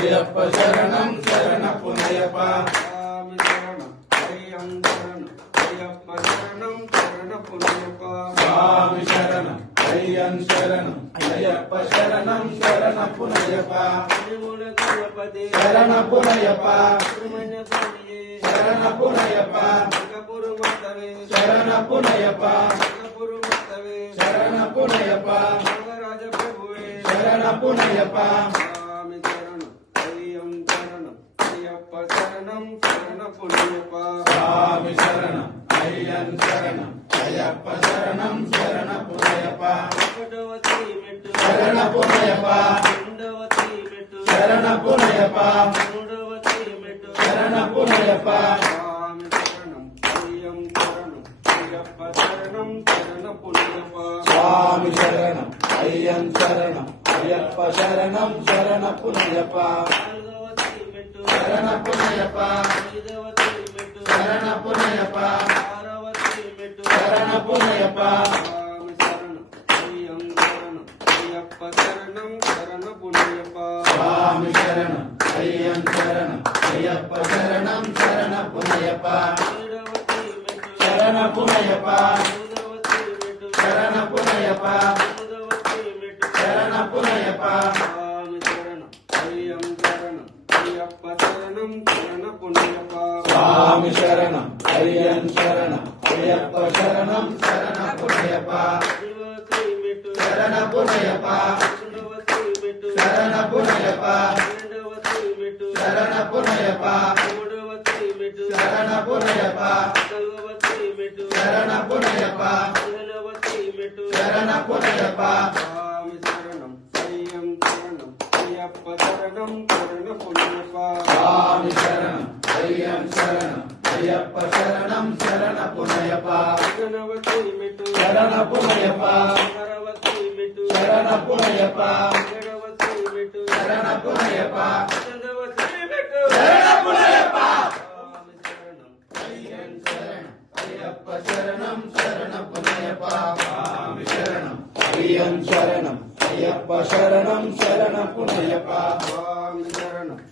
అయ్యప్ప శరణం శరణపునయ్యప్ప స్వామి శరణం అయ్యం శరణం అయ్యప్ప శరణం శరణపునయ్యప్ప స్వామి శరణం అయ్యం శరణం అయ్యప్ప శరణం శరణపునయ్యప్ప తిరుమల గణపతి శరణపునయ్యప్ప సుబ్రహ్మణ్య స్వామియే శరణపునయ్యప్ప కపురుమత్తవే శరణపునయ్యప్ప కపురుమత్తవే శరణపునయ్యప్ప నాగరాజ ప్రభువే శరణపునయ్యప్ప స్వామి శరణం అయ్యం శరణం అయ్యప్ప శరణం శరణపునయ్యప్ప స్వామి శరణం అయ్యం శరణం అయ్యప్ప శరణం శరణపునయ్యప్ప ఒకటవతి మెట్టు శరణపునయ్యప్ప రెండవతి మెట్టు శరణపునయ్యప్ప మూడవతి మెట్టు శరణపునయ్యప్ప స్వామి శరణం అయ్యం శరణం అయ్యప్ప శరణం శరణపునయ్యప్ప స్వామి శరణం అయ్యం శరణం అయ్యప్ప శరణం శరణపునయ్యప్ప నాలుగవతి మెట్టు శరణపునయ్యప్ప ఐదవతి మెట్టు శరణపునయ్యప్ప ఆరవతి మెట్టు శరణపునయ్యప్ప స్వామి శరణం అయ్యం శరణం అయ్యప్ప శరణం శరణపునయ్యప్ప స్వామి శరణం అయ్యం శరణం అయ్యప్ప శరణం శరణపునయ్యప్ప ఏడవతి మెట్టు శరణపునయ్యప్ప ఐదవతి మెట్టు శరణపునయ్యప్ప ఎనిమిదవతి మెట్టు శరణపునయ్యప్ప స్వామి శరణం అయ్యం శరణం అయ్యప్ప శరణం శరణపునయ్యప్ప స్వామి శరణం అయ్యం శరణం అయ్యప్ప శరణం శరణపునయ్యప్ప పదవతి మెట్టు శరణపునయ్యప్ప పదకొండవతి మెట్టు శరణపునయ్యప్ప పన్నెండవతి మెట్టు శరణపునయ్యప్ప మూడవతి మెట్టు శరణపునయ్యప్ప నాలుగవతి మెట్టు శరణపునయ్యప్ప పదిహేనవతి మెట్టు శరణపునయ్యప్ప స్వామి శరణం అయ్యం శరణం అయ్యప్ప శరణం శరణపునయ్యప్ప స్వామి శరణం అయ్యం శరణం అయ్యప్ప శరణం శరణపునయ్యప్ప పద్దెనవతి మెట్టు శరణపునయ్యప్ప పదహారవతి మెట్టు శరణపునయ్యప్ప ఏడవతి మెట్టు శరణపునయ్యప్ప పద్దెనిమిదవతి మెట్టు శరణపునయ్యప్ప స్వామి శరణం అయ్యం శరణం అయ్యప్ప శరణం శరణపునయ్యప్ప స్వామి శరణం అయ్యం శరణం అయ్యప్ప శరణం శరణపునయ్యప్ప స్వామి